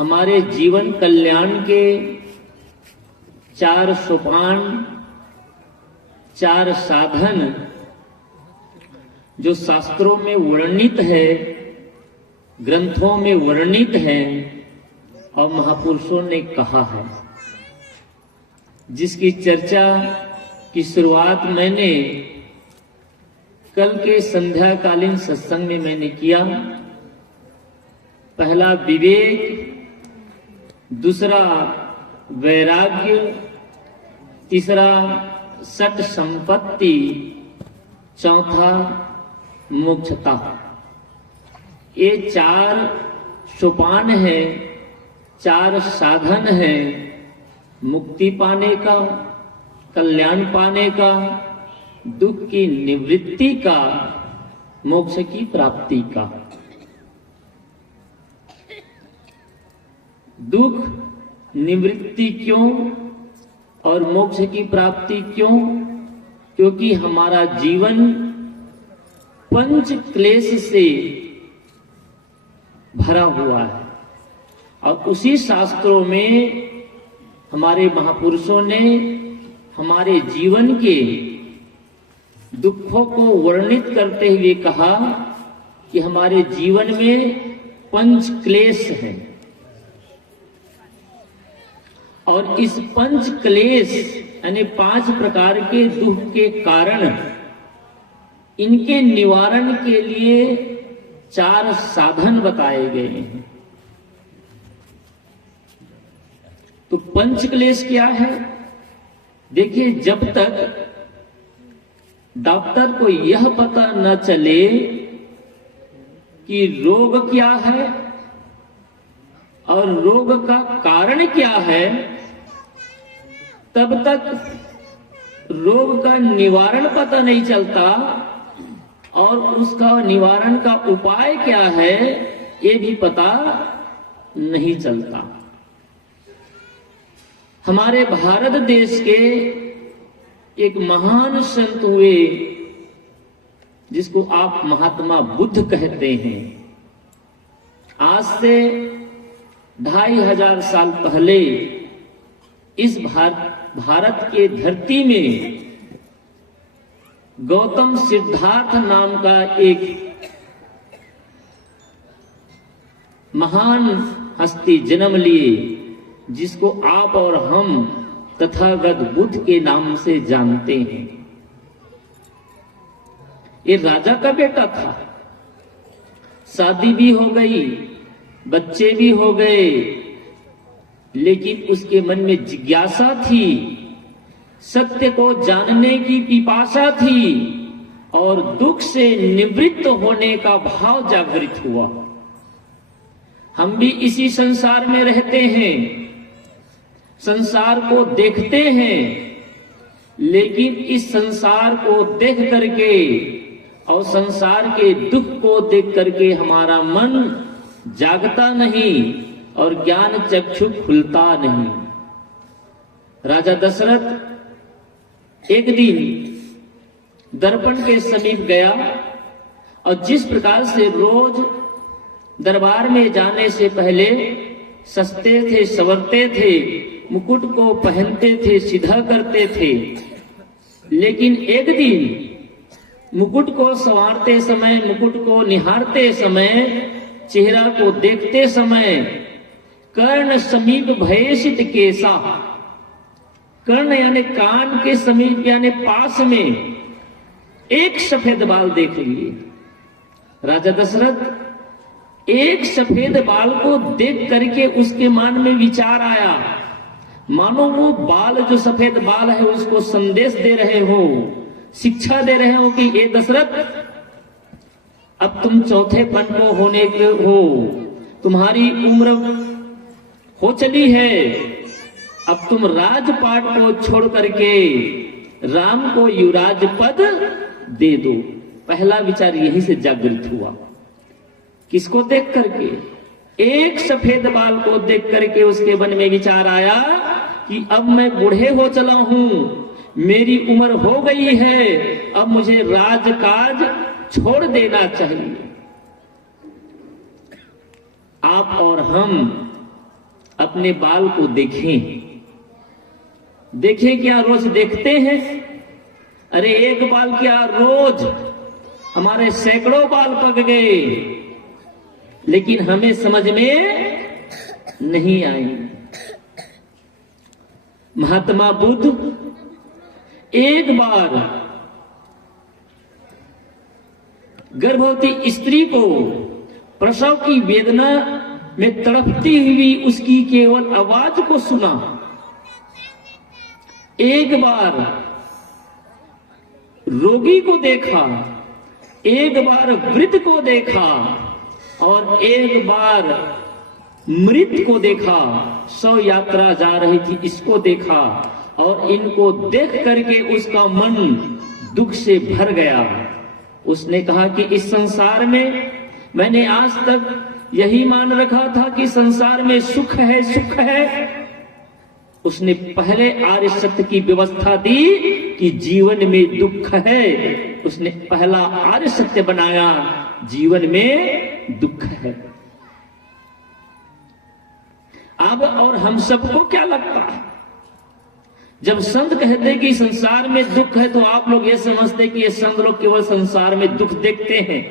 हमारे जीवन कल्याण के 4 सोपान, 4 साधन जो शास्त्रों में वर्णित है, ग्रंथों में वर्णित है और महापुरुषों ने कहा है, जिसकी चर्चा की शुरुआत मैंने कल के संध्याकालीन सत्संग में मैंने किया। पहला विवेक, दूसरा वैराग्य, तीसरा सट संपत्ति, चौथा मोक्षता। ये 4 सोपान है, 4 साधन है मुक्ति पाने का, कल्याण पाने का, दुख की निवृत्ति का, मोक्ष की प्राप्ति का। दुख निवृत्ति क्यों और मोक्ष की प्राप्ति क्यों? क्योंकि हमारा जीवन पंच क्लेश से भरा हुआ है और उसी शास्त्रों में हमारे महापुरुषों ने हमारे जीवन के दुखों को वर्णित करते हुए कहा कि हमारे जीवन में पंच क्लेश है और इस पंच क्लेश यानी 5 प्रकार के दुख के कारण, इनके निवारण के लिए 4 साधन बताए गए हैं। तो पंच क्लेश क्या है? देखिए, जब तक डॉक्टर को यह पता न चले कि रोग क्या है और रोग का कारण क्या है, तब तक रोग का निवारण पता नहीं चलता और उसका निवारण का उपाय क्या है ये भी पता नहीं चलता। हमारे भारत देश के एक महान संत हुए जिसको आप महात्मा बुद्ध कहते हैं। आज से 2500 साल पहले इस भारत के धरती में गौतम सिद्धार्थ नाम का एक महान हस्ती जन्म लिए, जिसको आप और हम तथागत बुद्ध के नाम से जानते हैं। ये राजा का बेटा था, शादी भी हो गई, बच्चे भी हो गए, लेकिन उसके मन में जिज्ञासा थी, सत्य को जानने की पिपासा थी और दुख से निवृत्त होने का भाव जागृत हुआ। हम भी इसी संसार में रहते हैं, संसार को देखते हैं, लेकिन इस संसार को देख करके और संसार के दुख को देख करके हमारा मन जागता नहीं और ज्ञान चक्षु खुलता नहीं। राजा दशरथ एक दिन दर्पण के समीप गया और जिस प्रकार से रोज दरबार में जाने से पहले सजते थे, संवरते थे, मुकुट को पहनते थे, सीधा करते थे, लेकिन एक दिन मुकुट को संवारते समय, मुकुट को निहारते समय, चेहरा को देखते समय कर्ण समीप भयसित केसा, कर्ण यानी कान के समीप यानी पास में एक सफेद बाल देख लिए। राजा दशरथ एक सफेद बाल को देख करके उसके मन में विचार आया, मानो वो बाल जो सफेद बाल है उसको संदेश दे रहे हो, शिक्षा दे रहे हो कि ये दशरथ अब तुम चौथे पन को होने के हो, तुम्हारी उम्र हो चली है, अब तुम राजपाट को छोड़ करके राम को युवराज पद दे दो। पहला विचार यहीं से जागृत हुआ। किसको देख करके? एक सफेद बाल को देख करके उसके मन में विचार आया कि अब मैं बूढ़े हो चला हूं, मेरी उम्र हो गई है, अब मुझे राजकाज छोड़ देना चाहिए। आप और हम अपने बाल को देखें। देखें क्या रोज देखते हैं? अरे एक बाल क्या, रोज हमारे सैकड़ों बाल पक गए, लेकिन हमें समझ में नहीं आई। महात्मा बुद्ध एक बार गर्भवती स्त्री को प्रसव की वेदना में तड़पती हुई उसकी केवल आवाज को सुना, एक बार रोगी को देखा, एक बार वृद्ध को देखा और एक बार मृत को देखा। शव यात्रा जा रही थी, इसको देखा और इनको देख करके उसका मन दुख से भर गया। उसने कहा कि इस संसार में मैंने आज तक यही मान रखा था कि संसार में सुख है, सुख है। उसने पहले आर्य सत्य की व्यवस्था दी कि जीवन में दुख है। उसने पहला आर्य सत्य बनाया, जीवन में दुख है। अब और हम सबको क्या लगता है, जब संत कहते कि संसार में दुख है तो आप लोग ये समझते कि ये संत लोग केवल संसार में दुख देखते हैं,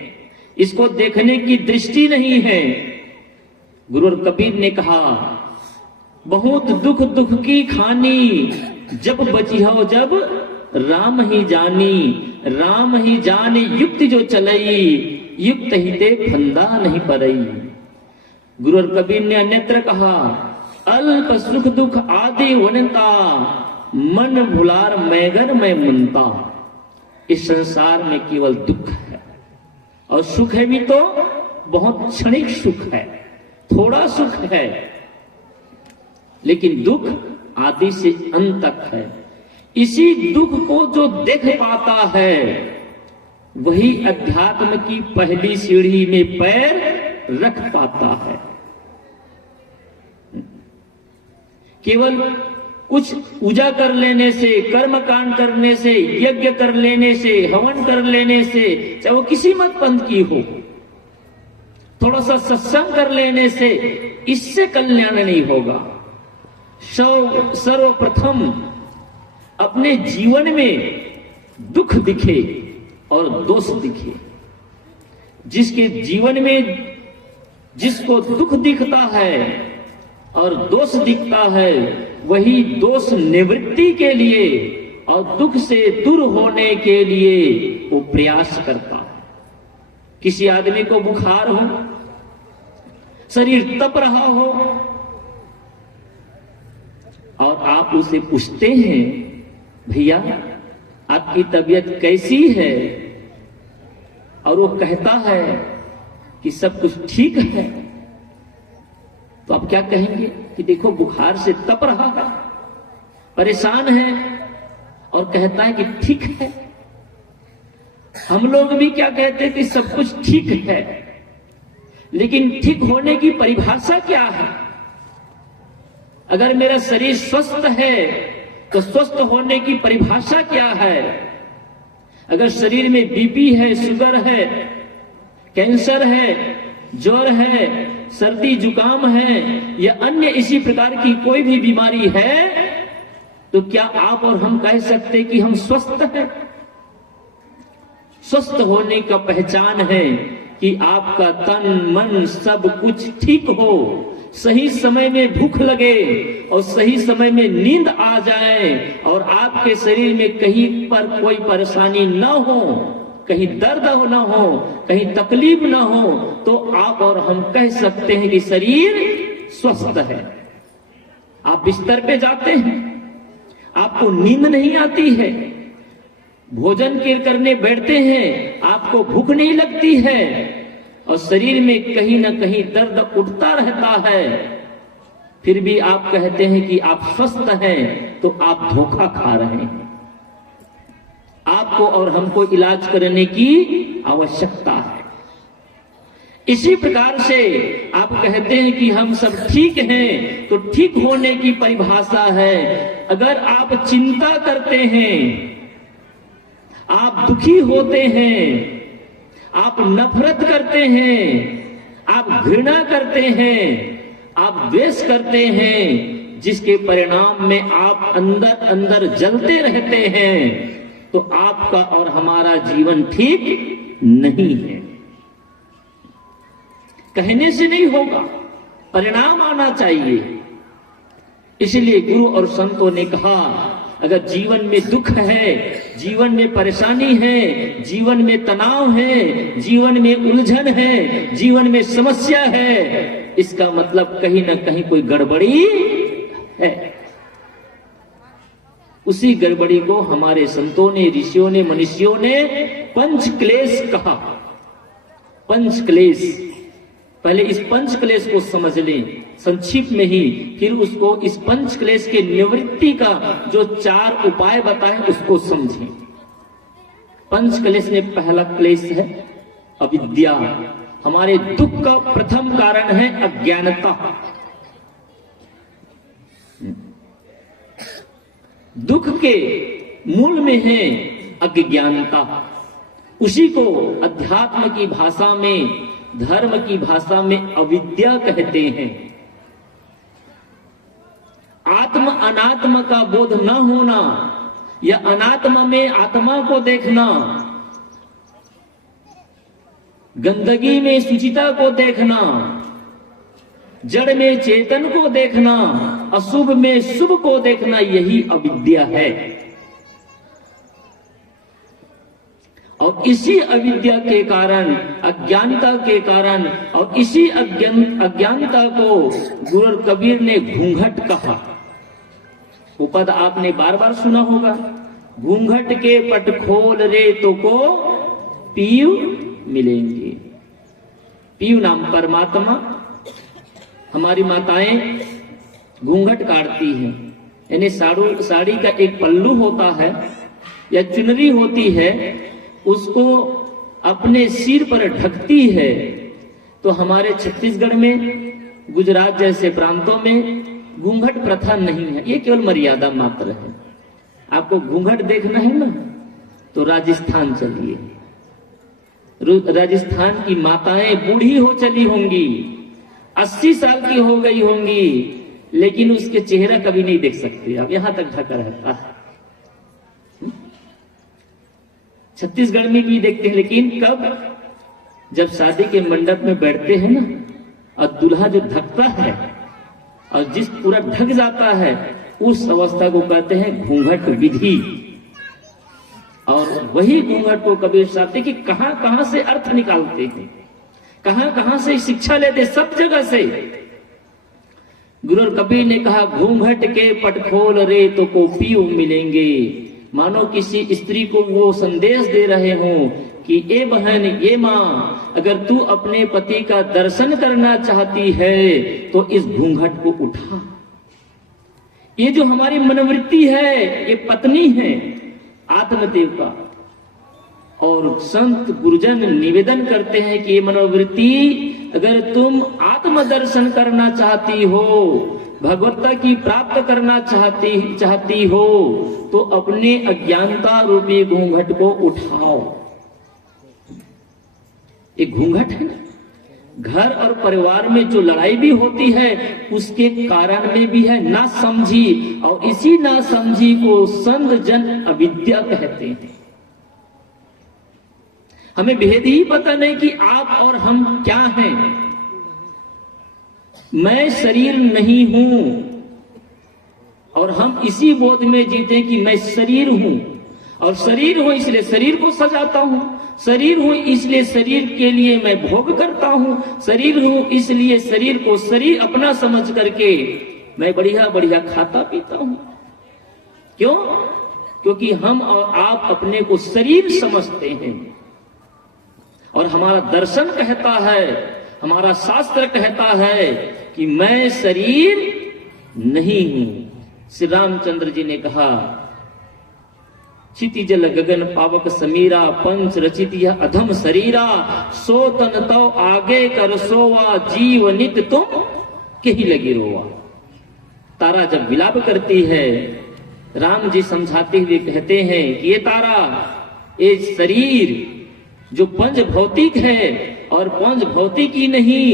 इसको देखने की दृष्टि नहीं है। गुरु कबीर ने कहा, बहुत दुख दुख की खानी, जब बची हो जब राम ही जानी। राम ही जाने युक्त जो चलई, युक्त ही ते फंदा नहीं परई। गुरु कबीर ने अन्यत्र कहा, अल्प सुख दुख आदि वनता, मन भुलार मैगर मैं मनता। इस संसार में केवल दुख है, और सुख है भी तो बहुत क्षणिक सुख है, थोड़ा सुख है, लेकिन दुख आदि से अंत तक है। इसी दुख को जो देख पाता है वही अध्यात्म की पहली सीढ़ी में पैर रख पाता है। केवल कुछ पूजा कर लेने से, कर्म कांड करने से, यज्ञ कर लेने से, हवन कर लेने से, चाहे वो किसी मत पंथ की हो, थोड़ा सा सत्संग कर लेने से इससे कल्याण नहीं होगा। सर्वप्रथम अपने जीवन में दुख दिखे और दोष दिखे। जिसके जीवन में जिसको दुख दिखता है और दोष दिखता है, वही दोष निवृत्ति के लिए और दुख से दूर होने के लिए वो प्रयास करता है। किसी आदमी को बुखार हो, शरीर तप रहा हो और आप उसे पूछते हैं, भैया आपकी तबीयत कैसी है, और वो कहता है कि सब कुछ ठीक है, तो आप क्या कहेंगे कि देखो बुखार से तप रहा है, परेशान है, और कहता है कि ठीक है। हम लोग भी क्या कहते हैं कि सब कुछ ठीक है, लेकिन ठीक होने की परिभाषा क्या है? अगर मेरा शरीर स्वस्थ है तो स्वस्थ होने की परिभाषा क्या है? अगर शरीर में बीपी है, शुगर है, कैंसर है, ज्वर है, सर्दी जुकाम है या अन्य इसी प्रकार की कोई भी बीमारी है, तो क्या आप और हम कह सकते कि हम स्वस्थ हैं? स्वस्थ होने का पहचान है कि आपका तन मन सब कुछ ठीक हो, सही समय में भूख लगे और सही समय में नींद आ जाए, और आपके शरीर में कहीं पर कोई परेशानी न हो, कहीं दर्द न हो, कहीं तकलीफ न हो, तो आप और हम कह सकते हैं कि शरीर स्वस्थ है। आप बिस्तर पे जाते हैं, आपको नींद नहीं आती है, भोजन करने बैठते हैं, आपको भूख नहीं लगती है, और शरीर में कहीं ना कहीं दर्द उठता रहता है, फिर भी आप कहते हैं कि आप स्वस्थ हैं, तो आप धोखा खा रहे हैं। आपको और हमको इलाज करने की आवश्यकता है। इसी प्रकार से आप कहते हैं कि हम सब ठीक हैं, तो ठीक होने की परिभाषा है, अगर आप चिंता करते हैं, आप दुखी होते हैं, आप नफरत करते हैं, आप घृणा करते हैं, आप द्वेष करते हैं, जिसके परिणाम में आप अंदर अंदर जलते रहते हैं, तो आपका और हमारा जीवन ठीक नहीं है। कहने से नहीं होगा, परिणाम आना चाहिए। इसलिए गुरु और संतों ने कहा, अगर जीवन में दुख है, जीवन में परेशानी है, जीवन में तनाव है, जीवन में उलझन है, जीवन में समस्या है, इसका मतलब कहीं ना कहीं कोई गड़बड़ी है। उसी गड़बड़ी को हमारे संतों ने, ऋषियों ने, मनुष्यों ने पंच क्लेश कहा। पंच क्लेश, पहले इस पंच क्लेश को समझ लें संक्षिप्त में ही, फिर उसको इस पंच क्लेश के निवृत्ति का जो 4 उपाय बताए उसको समझें। पंच क्लेश में पहला क्लेश है अविद्या। हमारे दुख का प्रथम कारण है अज्ञानता। दुख के मूल में है अज्ञानता। उसी को अध्यात्म की भाषा में, धर्म की भाषा में अविद्या कहते हैं। आत्म अनात्म का बोध न होना या अनात्मा में आत्मा को देखना, गंदगी में शुचिता को देखना, जड़ में चेतन को देखना, अशुभ में शुभ को देखना, यही अविद्या है। और इसी अविद्या के कारण, अज्ञानता के कारण, और इसी अज्ञानता को गुरु कबीर ने घूंघट कहा। वो पद आपने बार बार सुना होगा, घूंघट के पट खोल रे तो को पीयू मिलेंगे। पीयू नाम परमात्मा। हमारी माताएं घूंघट काटती हैं, यानी साड़ी का एक पल्लू होता है या चुनरी होती है, उसको अपने सिर पर ढकती है। तो हमारे छत्तीसगढ़ में, गुजरात जैसे प्रांतों में घूंघट प्रथा नहीं है, ये केवल मर्यादा मात्र है। आपको घूंघट देखना है ना, तो राजस्थान चलिए। राजस्थान की माताएं बूढ़ी हो चली होंगी, 80 साल की हो गई होंगी, लेकिन उसके चेहरा कभी नहीं देख सकते आप, यहां तक ढका रहता है। छत्तीसगढ़ में भी देखते हैं, लेकिन कब? जब शादी के मंडप में बैठते हैं ना, और दूल्हा जो ढकता है और जिस पूरा ढक जाता है, उस अवस्था को कहते हैं घूंघट विधि। और वही घूंघट को कबीर साहब कि कहां कहां से अर्थ निकालते हैं, कहां कहां से शिक्षा लेते, सब जगह से। गुरु कबीर ने कहा, घूंघट के पट खोल रे तो को पीयू मिलेंगे। मानो किसी स्त्री को वो संदेश दे रहे हो कि ए बहन, ये माँ, अगर तू अपने पति का दर्शन करना चाहती है तो इस घूंघट को उठा। ये जो हमारी मनोवृत्ति है, ये पत्नी है आत्मदेव का। और संत गुरुजन निवेदन करते हैं कि ये मनोवृत्ति, अगर तुम आत्मदर्शन करना चाहती हो, भगवत्ता की प्राप्त करना चाहती हो, तो अपने अज्ञानता रूपी घूंघट को उठाओ। एक घूंघट है ना, घर और परिवार में जो लड़ाई भी होती है, उसके कारण में भी है ना समझी, और इसी ना समझी को संत जन अविद्या कहते हैं। हमें भेद ही पता नहीं कि आप और हम क्या हैं। मैं शरीर नहीं हूं, और हम इसी बोध में जीते कि मैं शरीर हूं, और शरीर हूं इसलिए शरीर को सजाता हूं, शरीर हूं इसलिए शरीर के लिए मैं भोग करता हूं, शरीर हूं इसलिए शरीर को शरीर अपना समझ करके मैं बढ़िया बढ़िया खाता पीता हूं। क्यों? क्योंकि हम और आप अपने को शरीर समझते हैं। और हमारा दर्शन कहता है, हमारा शास्त्र कहता है कि मैं शरीर नहीं हूं। श्री रामचंद्र जी ने कहा, क्षितिजल गगन पावक समीरा, पंच रचित यह अधम शरीरा, सो तन तो आगे कर सोवा, जीव नित तुम कहीं लगी रोवा। तारा जब विलाप करती है, राम जी समझाते हुए कहते हैं कि ये तारा, ये शरीर जो पंच भौतिक है और पंच भौतिक ही नहीं,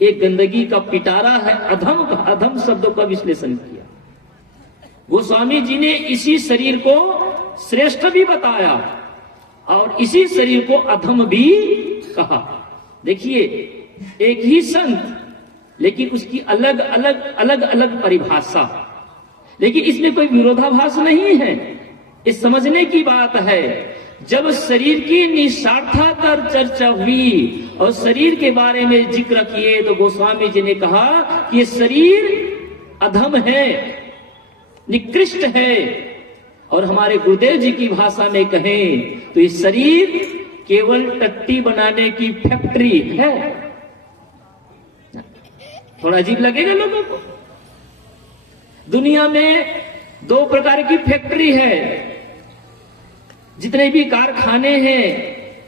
एक गंदगी का पिटारा है, अधम का, अधम शब्दों का विश्लेषण किया। गोस्वामी जी ने इसी शरीर को श्रेष्ठ भी बताया और इसी शरीर को अधम भी कहा। देखिए, एक ही संत लेकिन उसकी अलग अलग परिभाषा, लेकिन इसमें कोई विरोधाभास नहीं है। इस समझने की बात है, जब शरीर की निस्वार्थकर चर्चा हुई और शरीर के बारे में जिक्र किए तो गोस्वामी जी ने कहा कि ये शरीर अधम है, निकृष्ट है। और हमारे गुरुदेव जी की भाषा में कहें तो ये शरीर केवल टट्टी बनाने की फैक्ट्री है। थोड़ा अजीब लगेगा लोगों को। दुनिया में दो प्रकार की फैक्ट्री है। जितने भी कारखाने हैं,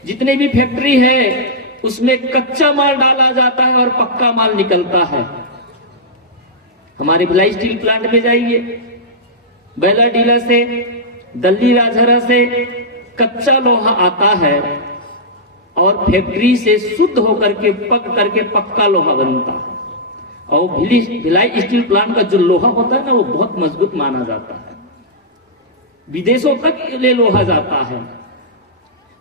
जितने भी फैक्ट्री है, उसमें कच्चा माल डाला जाता है और पक्का माल निकलता है। हमारे भिलाई स्टील प्लांट में जाइए, बैला डीलर से, दल्ली राजहरा से कच्चा लोहा आता है और फैक्ट्री से शुद्ध होकर के पक करके पक्का लोहा बनता है। और भिलाई स्टील प्लांट का जो लोहा होता है ना, वो बहुत मजबूत माना जाता है, विदेशों तक ले लोहा जाता है।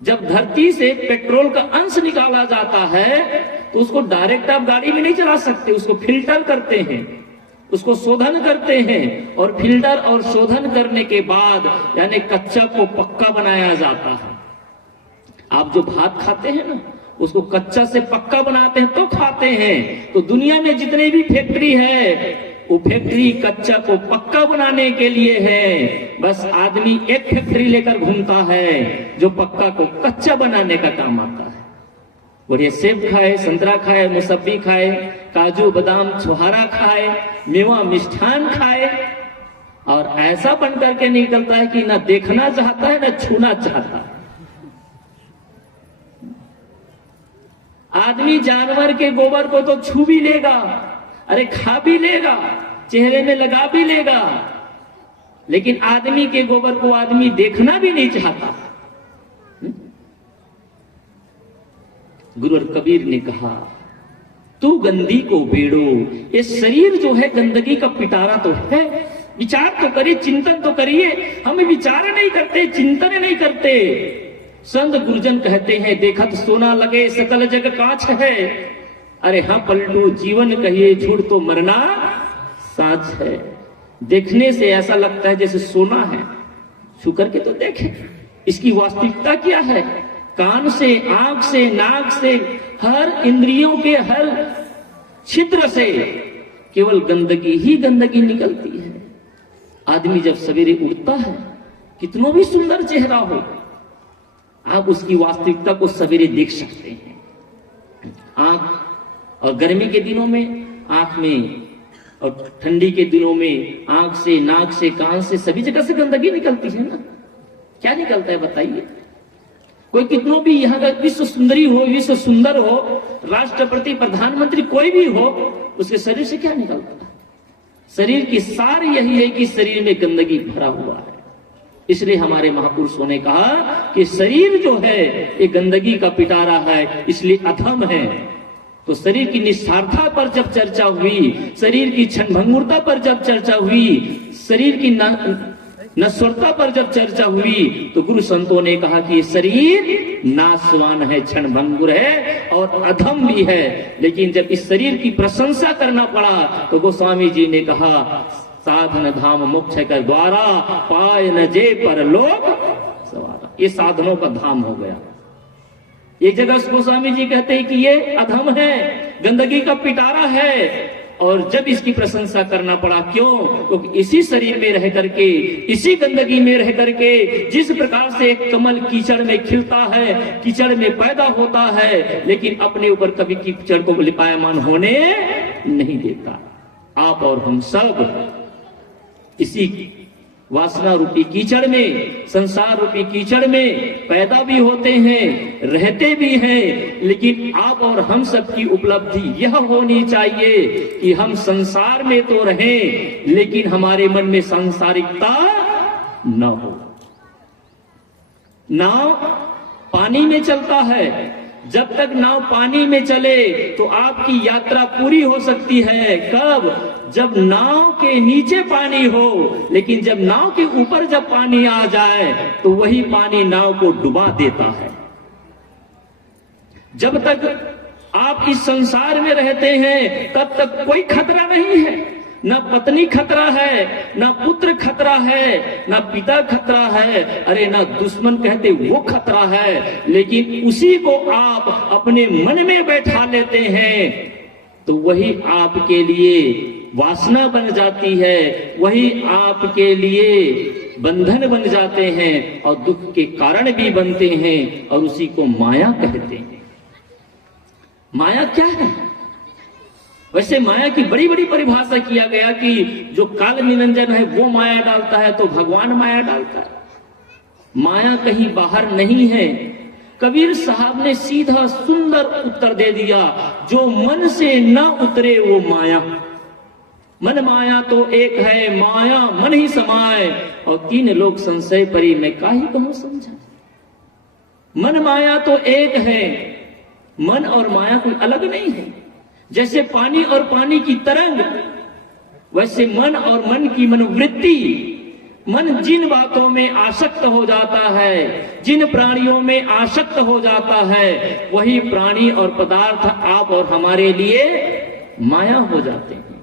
जब धरती से पेट्रोल का अंश निकाला जाता है तो उसको डायरेक्ट आप गाड़ी में नहीं चला सकते, उसको फिल्टर करते हैं, उसको शोधन करते हैं और फिल्टर और शोधन करने के बाद यानी कच्चा को पक्का बनाया जाता है। आप जो भात खाते हैं ना, उसको कच्चा से पक्का बनाते हैं तो खाते हैं। तो दुनिया में जितने भी फैक्ट्री है वो फैक्ट्री कच्चा को पक्का बनाने के लिए है। बस आदमी एक फैक्ट्री लेकर घूमता है जो पक्का को कच्चा बनाने का काम आता है। बढ़िया सेब खाए, संतरा खाए, मौसम्बी खाए, काजू बादाम छुहारा खाए, मेवा मिष्ठान खाए और ऐसा बन करके निकलता है कि ना देखना चाहता है ना छूना चाहता है। आदमी जानवर के गोबर को तो छू भी लेगा, अरे खा भी लेगा, चेहरे में लगा भी लेगा, लेकिन आदमी के गोबर को आदमी देखना भी नहीं चाहता। गुरु और कबीर ने कहा, तू गंदी को बेड़ो। ये शरीर जो है गंदगी का पिटारा तो है। विचार तो करिए, चिंतन तो करिए। हम विचार नहीं करते, चिंतन नहीं करते। संत गुरुजन कहते हैं, देखत सोना लगे सकल जग काछ है। अरे हाँ पलटू, जीवन कहिए झूठ तो मरना साच है। देखने से ऐसा लगता है जैसे सोना है, छू करके तो देखें इसकी वास्तविकता क्या है। कान से, आंख से, नाक से, हर इंद्रियों के हर छिद्र से केवल गंदगी ही गंदगी निकलती है। आदमी जब सवेरे उठता है, कितना भी सुंदर चेहरा हो, आप उसकी वास्तविकता को सवेरे देख सकते हैं। आंख, और गर्मी के दिनों में आंख में, और ठंडी के दिनों में आंख से, नाक से, कान से, सभी जगह से गंदगी निकलती है ना। क्या निकलता है बताइए। कोई कितनों भी यहाँ का विश्व सुंदरी हो, विश्व सुंदर हो, राष्ट्रपति, प्रधानमंत्री कोई भी हो, उसके शरीर से क्या निकलता है। शरीर की सार यही है कि शरीर में गंदगी भरा हुआ है। इसलिए हमारे महापुरुषों ने कहा कि शरीर जो है ये गंदगी का पिटारा है, इसलिए अधम है। तो शरीर की निस्वार्थता पर जब चर्चा हुई, शरीर की क्षणभंगुरता पर जब चर्चा हुई, शरीर की नश्वरता पर जब चर्चा हुई, तो गुरु संतों ने कहा कि ये शरीर नाशवान है, क्षणभंगुर है और अधम भी है। लेकिन जब इस शरीर की प्रशंसा करना पड़ा तो गोस्वामी जी ने कहा, साधन धाम मोक्ष कर द्वारा, पाए न जे पर लोक सवारा। ये साधनों का धाम हो गया। एक जगह गोस्वामी जी कहते हैं कि ये अधम है, गंदगी का पिटारा है। और जब इसकी प्रशंसा करना पड़ा, क्यों? क्योंकि इसी शरीर में रह करके, इसी गंदगी में रह करके, जिस प्रकार से एक कमल कीचड़ में खिलता है, कीचड़ में पैदा होता है, लेकिन अपने ऊपर कभी कीचड़ को लिपायमान होने नहीं देता। आप और हम सब इसी वासना रूपी कीचड़ में, संसार रूपी कीचड़ में पैदा भी होते हैं, रहते भी हैं। लेकिन आप और हम सब की उपलब्धि यह होनी चाहिए कि हम संसार में तो रहें, लेकिन हमारे मन में सांसारिकता न हो। नाव पानी में चलता है, जब तक नाव पानी में चले तो आपकी यात्रा पूरी हो सकती है। कब? जब नाव के नीचे पानी हो। लेकिन जब नाव के ऊपर जब पानी आ जाए तो वही पानी नाव को डुबा देता है। जब तक आप इस संसार में रहते हैं तब तक कोई खतरा नहीं है। ना पत्नी खतरा है, ना पुत्र खतरा है, ना पिता खतरा है, अरे ना दुश्मन कहते वो खतरा है। लेकिन उसी को आप अपने मन में बैठा लेते हैं तो वही आपके लिए वासना बन जाती है, वही आपके लिए बंधन बन जाते हैं और दुख के कारण भी बनते हैं, और उसी को माया कहते हैं। माया क्या है? वैसे माया की बड़ी बड़ी परिभाषा किया गया कि जो काल निरंजन है वो माया डालता है तो भगवान माया डालता है। माया कहीं बाहर नहीं है। कबीर साहब ने सीधा सुंदर उत्तर दे दिया, जो मन से न उतरे वो माया। मन माया तो एक है, माया मन ही समाए, और तीन लोग संशय परी मैं काहे कहूं समझा। मन माया तो एक है, मन और माया कोई अलग नहीं है। जैसे पानी और पानी की तरंग, वैसे मन और मन की मनोवृत्ति। मन जिन बातों में आसक्त हो जाता है, जिन प्राणियों में आसक्त हो जाता है, वही प्राणी और पदार्थ आप और हमारे लिए माया हो जाते हैं।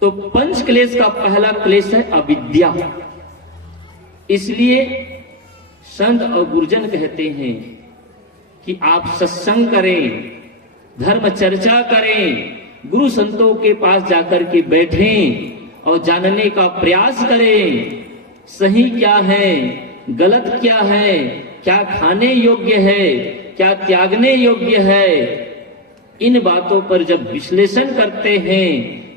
तो पंच क्लेश का पहला क्लेश है अविद्या। इसलिए संत और गुरुजन कहते हैं कि आप सत्संग करें, धर्म चर्चा करें, गुरु संतों के पास जाकर के बैठें और जानने का प्रयास करें। सही क्या है, गलत क्या है, क्या खाने योग्य है, क्या त्यागने योग्य है। इन बातों पर जब विश्लेषण करते हैं,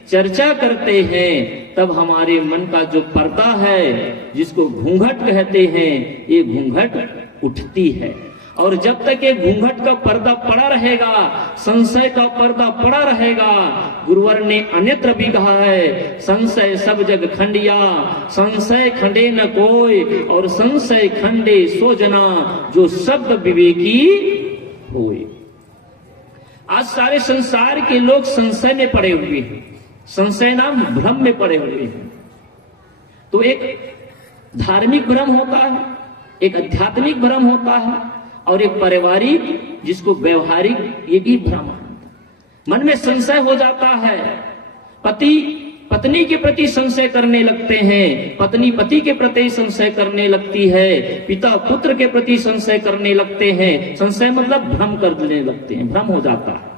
चर्चा करते हैं, तब हमारे मन का जो पर्दा है, जिसको घूंघट कहते हैं, ये घूंघट उठती है। और जब तक ये घूंघट का पर्दा पड़ा रहेगा, संशय का पर्दा पड़ा रहेगा, गुरुवर ने अन्यत्र भी कहा है, संशय सब जग खंडिया, संशय खंडे न कोई, और संशय खंडे सो जना जो शब्द विवेकी होए। आज सारे संसार के लोग संशय में पड़े हुए हैं, संशय नाम भ्रम में पड़े हुए हैं। तो एक धार्मिक भ्रम होता है, एक आध्यात्मिक भ्रम होता है, और एक पारिवारिक, जिसको व्यवहारिक, ये भी भ्रम है। मन में संशय हो जाता है। पति पत्नी के प्रति संशय करने लगते हैं, पत्नी पति के प्रति संशय करने लगती है, पिता पुत्र के प्रति संशय करने लगते हैं। संशय मतलब भ्रम करने लगते हैं, भ्रम हो जाता है।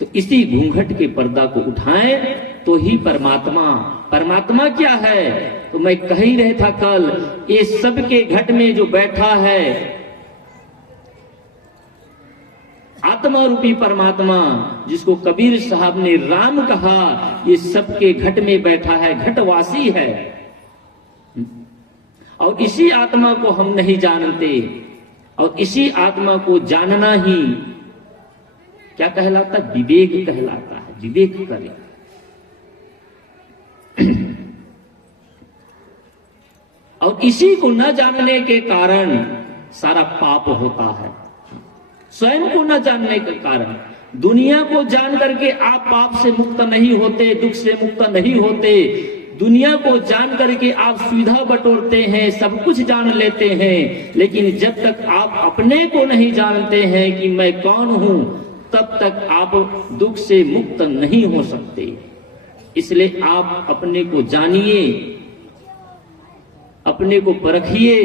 तो इसी घूंघट के पर्दा को उठाएं तो ही परमात्मा। परमात्मा क्या है? तो मैं कह ही रहा था कल, ये सबके घट में जो बैठा है आत्मा रूपी परमात्मा, जिसको कबीर साहब ने राम कहा, ये सबके घट में बैठा है, घटवासी है। और इसी आत्मा को हम नहीं जानते, और इसी आत्मा को जानना ही क्या कहलाता? विवेक कहलाता है। विवेक करें। और इसी को न जानने के कारण सारा पाप होता है। स्वयं को न जानने के कारण, दुनिया को जान करके आप पाप से मुक्त नहीं होते, दुख से मुक्त नहीं होते। दुनिया को जान करके आप सुविधा बटोरते हैं, सब कुछ जान लेते हैं, लेकिन जब तक आप अपने को नहीं जानते हैं कि मैं कौन हूं, तब तक आप दुख से मुक्त नहीं हो सकते। इसलिए आप अपने को जानिए, अपने को परखिए,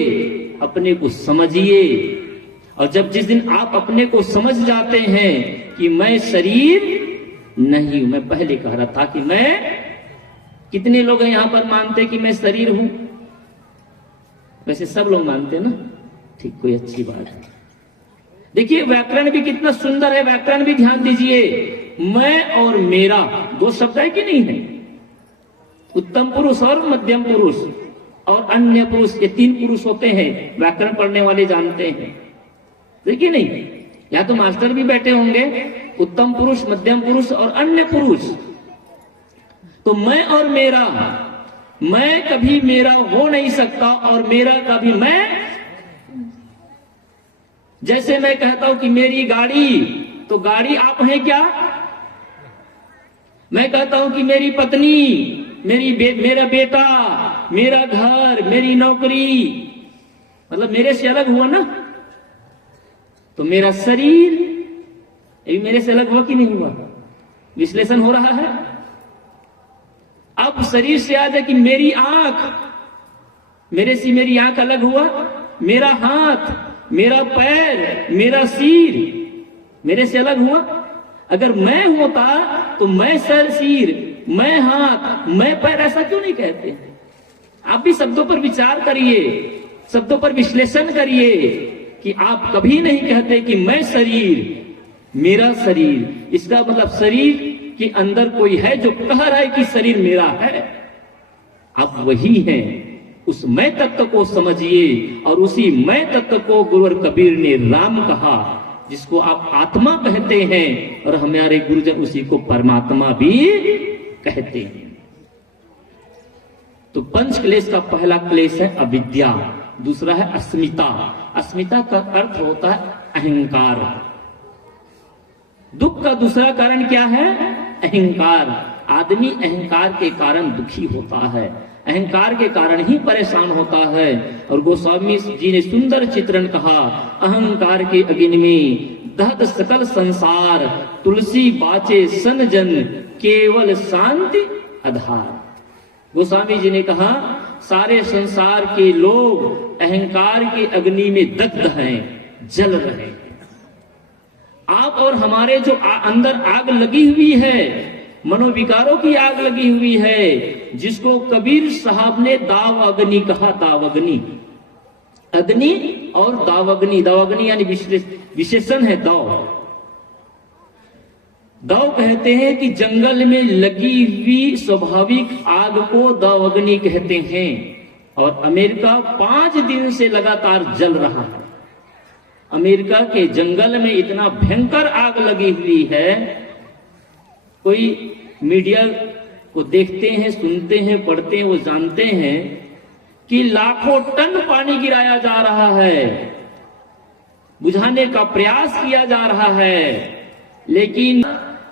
अपने को समझिए। और जब जिस दिन आप अपने को समझ जाते हैं कि मैं शरीर नहीं हूं, मैं पहले कह रहा था कि मैं, कितने लोग हैं यहां पर मानते कि मैं शरीर हूं? वैसे सब लोग मानते हैं ना, ठीक, कोई अच्छी बात है। देखिए व्याकरण भी कितना सुंदर है, व्याकरण भी ध्यान दीजिए। मैं और मेरा दो शब्द है कि नहीं है? उत्तम पुरुष और मध्यम पुरुष और अन्य पुरुष, ये तीन पुरुष होते हैं, व्याकरण पढ़ने वाले जानते हैं। देखिए नहीं, या तो मास्टर भी बैठे होंगे, उत्तम पुरुष, मध्यम पुरुष और अन्य पुरुष। तो मैं और मेरा, मैं कभी मेरा हो नहीं सकता और मेरा कभी मैं जैसे मैं कहता हूं कि मेरी गाड़ी, तो गाड़ी आप हैं क्या? मैं कहता हूं कि मेरी पत्नी, मेरा बेटा, मेरा घर, मेरी नौकरी, मतलब मेरे से अलग हुआ ना। तो मेरा शरीर ये मेरे से अलग हुआ कि नहीं हुआ? विश्लेषण हो रहा है। अब शरीर से आ जाए कि मेरी आंख, मेरे से मेरी आंख अलग हुआ, मेरा हाथ, मेरा पैर, मेरा सिर मेरे से अलग हुआ। अगर मैं होता तो मैं सिर, मैं हाथ, मैं पैर, ऐसा क्यों नहीं कहते? आप भी शब्दों पर विचार करिए, शब्दों पर विश्लेषण करिए कि आप कभी नहीं कहते कि मैं शरीर, मेरा शरीर। इसका मतलब शरीर के अंदर कोई है जो कह रहा है कि शरीर मेरा है। आप वही हैं। उस मैं तत्व को समझिए और उसी मैं तत्व को गुरुवर कबीर ने राम कहा, जिसको आप आत्मा कहते हैं, और हमारे गुरुजन उसी को परमात्मा भी कहते हैं। तो पंच क्लेश का पहला क्लेश है अविद्या, दूसरा है अस्मिता। अस्मिता का अर्थ होता है अहंकार। दुख का दूसरा कारण क्या है? अहंकार। आदमी अहंकार के कारण दुखी होता है, अहंकार के कारण ही परेशान होता है। और गोस्वामी जी ने सुंदर चित्रण कहा, अहंकार के अग्नि में दहत सकल संसार, तुलसी बाचे सन जन, केवल शांति आधार। गोस्वामी जी ने कहा, सारे संसार के लोग अहंकार के अग्नि में दग्ध हैं, जल रहे हैं। आप और हमारे जो अंदर आग लगी हुई है, मनोविकारों की आग लगी हुई है, जिसको कबीर साहब ने दाव अग्नि कहा। दाव अग्नि, अग्नि और दावग्नि, दावग्नि यानी विशेषण है दाव। दाव कहते हैं कि जंगल में लगी हुई स्वाभाविक आग को दावग्नि कहते हैं। और अमेरिका 5 दिन से लगातार जल रहा है। अमेरिका के जंगल में इतना भयंकर आग लगी हुई है, कोई मीडिया को देखते हैं, सुनते हैं, पढ़ते हैं, वो जानते हैं कि लाखों टन पानी गिराया जा रहा है, बुझाने का प्रयास किया जा रहा है, लेकिन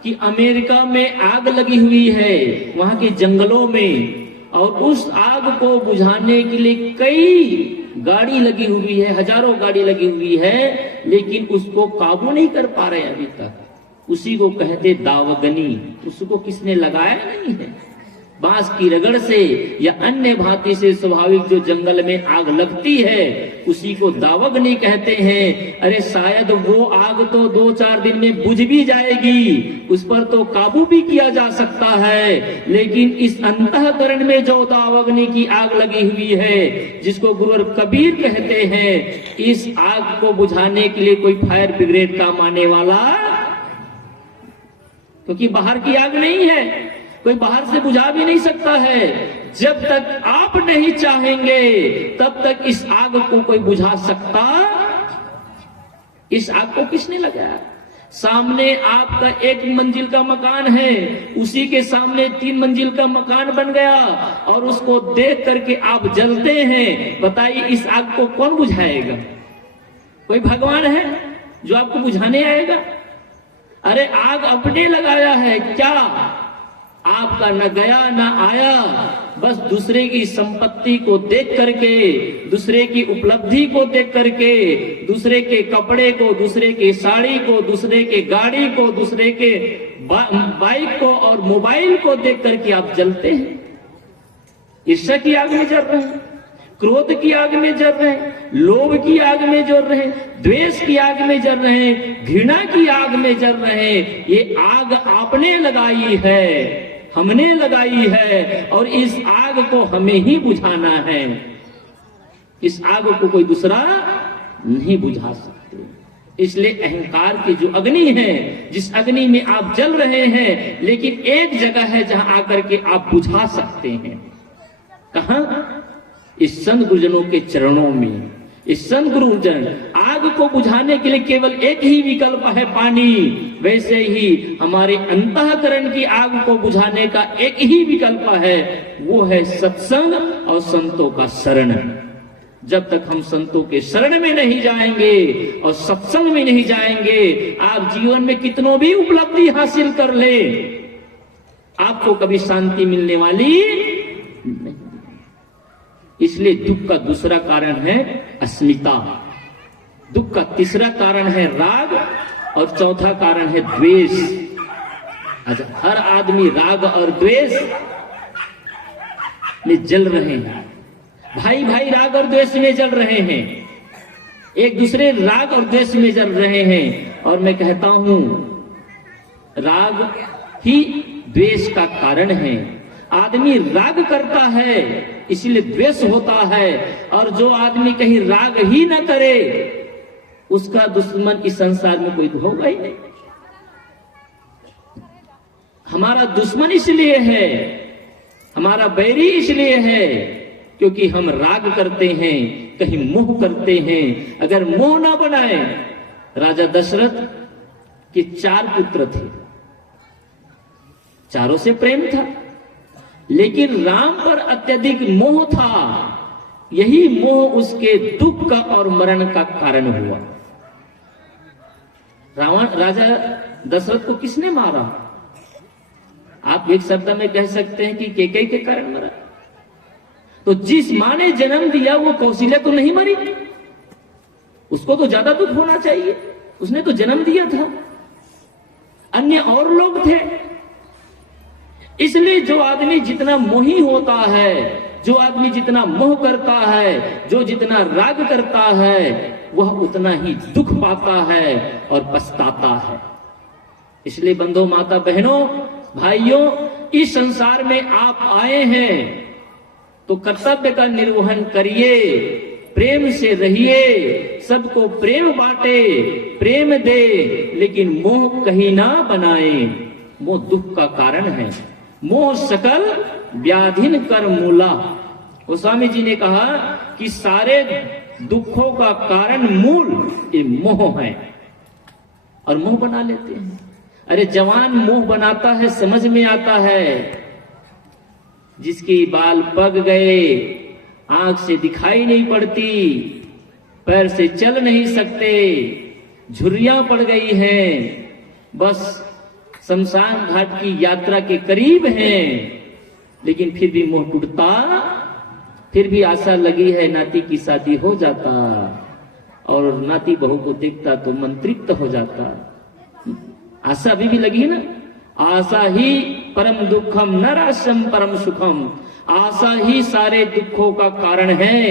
कि अमेरिका में आग लगी हुई है, वहां के जंगलों में, और उस आग को बुझाने के लिए कई गाड़ी लगी हुई है, हजारों गाड़ी लगी हुई है, लेकिन उसको काबू नहीं कर पा रहे अभी तक। उसी को कहते दावग्नि। उसको किसने लगाया नहीं है। बांस की रगड़ से या अन्य भांति से स्वाभाविक जो जंगल में आग लगती है, उसी को दावग्नि कहते हैं। अरे शायद वो आग तो 2-4 दिन में बुझ भी जाएगी, उस पर तो काबू भी किया जा सकता है, लेकिन इस अंतःकरण में जो दावग्नि की आग लगी हुई है, जिसको गुरुवर कबीर कहते हैं, इस आग को बुझाने के लिए कोई फायर ब्रिगेड काम आने वाला, क्योंकि बाहर की आग नहीं है, कोई बाहर से बुझा भी नहीं सकता है। जब तक आप नहीं चाहेंगे तब तक इस आग को कोई बुझा सकता? इस आग को किसने लगाया? सामने आपका 1 मंजिल का मकान है, उसी के सामने 3 मंजिल का मकान बन गया और उसको देख करके आप जलते हैं। बताइए इस आग को कौन बुझाएगा? कोई भगवान है जो आपको बुझाने आएगा? अरे आग अपने लगाया है क्या? आपका न गया न आया, बस दूसरे की संपत्ति को देख करके, दूसरे की उपलब्धि को देख करके, दूसरे के कपड़े को, दूसरे के साड़ी को, दूसरे के गाड़ी को, दूसरे के बाइक को और मोबाइल को देख करके आप जलते हैं। ईर्ष्या की आग में जल रहे हैं, क्रोध की आग में जल रहे हैं, लोभ की आग में जल रहे हैं, द्वेष की आग में जल रहे हैं, घृणा की आग में जल रहे हैं। ये आग आपने लगाई है, हमने लगाई है, और इस आग को हमें ही बुझाना है। इस आग को कोई दूसरा नहीं बुझा सकते। इसलिए अहंकार की जो अग्नि है, जिस अग्नि में आप जल रहे हैं, लेकिन एक जगह है जहां आकर के आप बुझा सकते हैं। कहां? इस संत गुरुजनों के चरणों में। इस संत गुरुजन आग को बुझाने के लिए केवल एक ही विकल्प है, पानी। वैसे ही हमारे अंतःकरण की आग को बुझाने का एक ही विकल्प है, वो है सत्संग और संतों का शरण। जब तक हम संतों के शरण में नहीं जाएंगे और सत्संग में नहीं जाएंगे, आप जीवन में कितनों भी उपलब्धि हासिल कर ले, आपको कभी शांति मिलने वाली नहीं। इसलिए दुख का दूसरा कारण है अस्मिता, दुख का तीसरा कारण है राग, और चौथा कारण है द्वेष। अच्छा, हर आदमी राग और द्वेष में जल रहे हैं, भाई भाई राग और द्वेष में जल रहे हैं, एक दूसरे राग और द्वेष में जल रहे हैं। और मैं कहता हूं राग ही द्वेष का कारण है। आदमी राग करता है इसलिए द्वेष होता है, और जो आदमी कहीं राग ही न करे उसका दुश्मन इस संसार में कोई होगा ही नहीं। हमारा दुश्मन इसलिए है, हमारा बैरी इसलिए है क्योंकि हम राग करते हैं, कहीं मोह करते हैं। अगर मोह ना बनाए, राजा दशरथ के 4 पुत्र थे, चारों से प्रेम था, लेकिन राम पर अत्यधिक मोह था। यही मोह उसके दुख का और मरण का कारण हुआ। राजा दशरथ को किसने मारा? आप एक शब्द में कह सकते हैं कि कैकेयी के कारण मरा। तो जिस मां ने जन्म दिया वो कौशल्या तो नहीं मरी, उसको तो ज्यादा दुख होना चाहिए, उसने तो जन्म दिया था, अन्य और लोग थे। इसलिए जो आदमी जितना मोही होता है, जो आदमी जितना मोह करता है, जो जितना राग करता है, वह उतना ही दुख पाता है और पछताता है। इसलिए बंधु, माता, बहनों, भाइयों, इस संसार में आप आए हैं तो कर्तव्य का निर्वहन करिए, प्रेम से रहिए, सबको प्रेम बांटे, प्रेम दे, लेकिन मोह कहीं ना बनाए। मोह दुख का कारण है। मोह सकल व्याधिन कर मूला। गोस्वामी जी ने कहा कि सारे दुखों का कारण मूल ये मोह है, और मोह बना लेते हैं। अरे जवान मोह बनाता है, समझ में आता है, जिसकी बाल पक गए, आंख से दिखाई नहीं पड़ती, पैर से चल नहीं सकते, झुर्रियां पड़ गई हैं, बस शमशान घाट की यात्रा के करीब हैं, लेकिन फिर भी मोह टूटता, फिर भी आशा लगी है नाती की शादी हो जाता, और नाती बहू को देखता तो मन तृप्त हो जाता। आशा अभी भी लगी है ना। आशा ही परम दुखम नराशम परम सुखम। आशा ही सारे दुखों का कारण है,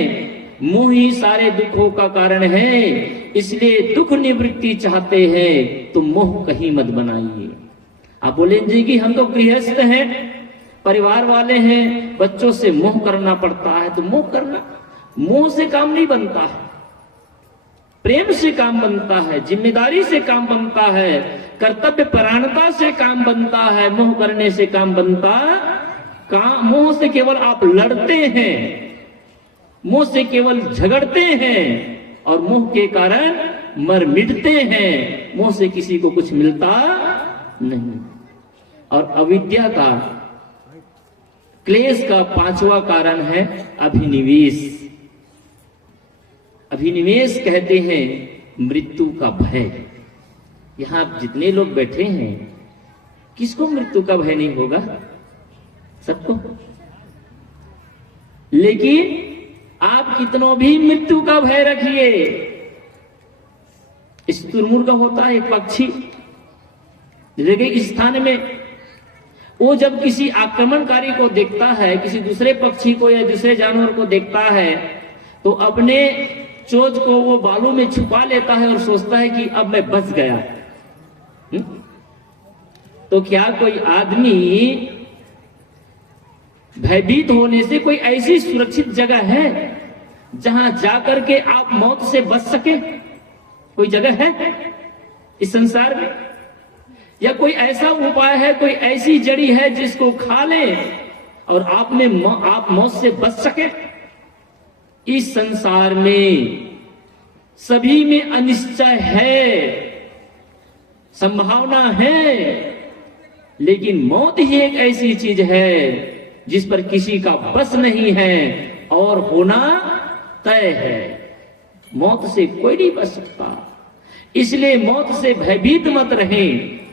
मोह ही सारे दुखों का कारण है। इसलिए दुख निवृत्ति चाहते हैं तो मोह कहीं मत बनाइए। आप बोलेंगे कि हम तो गृहस्थ हैं, परिवार वाले हैं, बच्चों से मोह करना पड़ता है, तो मोह करना, मोह से काम नहीं बनता है, प्रेम से काम बनता है, जिम्मेदारी से काम बनता है, कर्तव्य परायणता से काम बनता है। मोह करने से काम बनता काम, मोह से केवल आप लड़ते हैं, मोह से केवल झगड़ते हैं, और मोह के कारण मर मिटते हैं। मोह से किसी को कुछ मिलता नहीं। और अविद्या का, क्लेश का 5वां कारण है अभिनिवेश। अभिनिवेश कहते हैं मृत्यु का भय। यहां जितने लोग बैठे हैं, किसको मृत्यु का भय नहीं होगा? सबको। लेकिन आप कितनों भी मृत्यु का भय रखिए, शुतुरमुर्ग होता है एक पक्षी, जगह इस स्थान में वो जब किसी आक्रमणकारी को देखता है, किसी दूसरे पक्षी को या दूसरे जानवर को देखता है, तो अपने चोंच को वो बालू में छुपा लेता है और सोचता है कि अब मैं बच गया। तो क्या कोई आदमी भयभीत होने से कोई ऐसी सुरक्षित जगह है जहां जाकर के आप मौत से बच सके? कोई जगह है इस संसार में? या कोई ऐसा उपाय है, कोई ऐसी जड़ी है जिसको खा ले और आप मौत से बच सके? इस संसार में सभी में अनिश्चय है, संभावना है, लेकिन मौत ही एक ऐसी चीज है जिस पर किसी का बस नहीं है, और होना तय है, मौत से कोई नहीं बच सकता। इसलिए मौत से भयभीत मत रहें।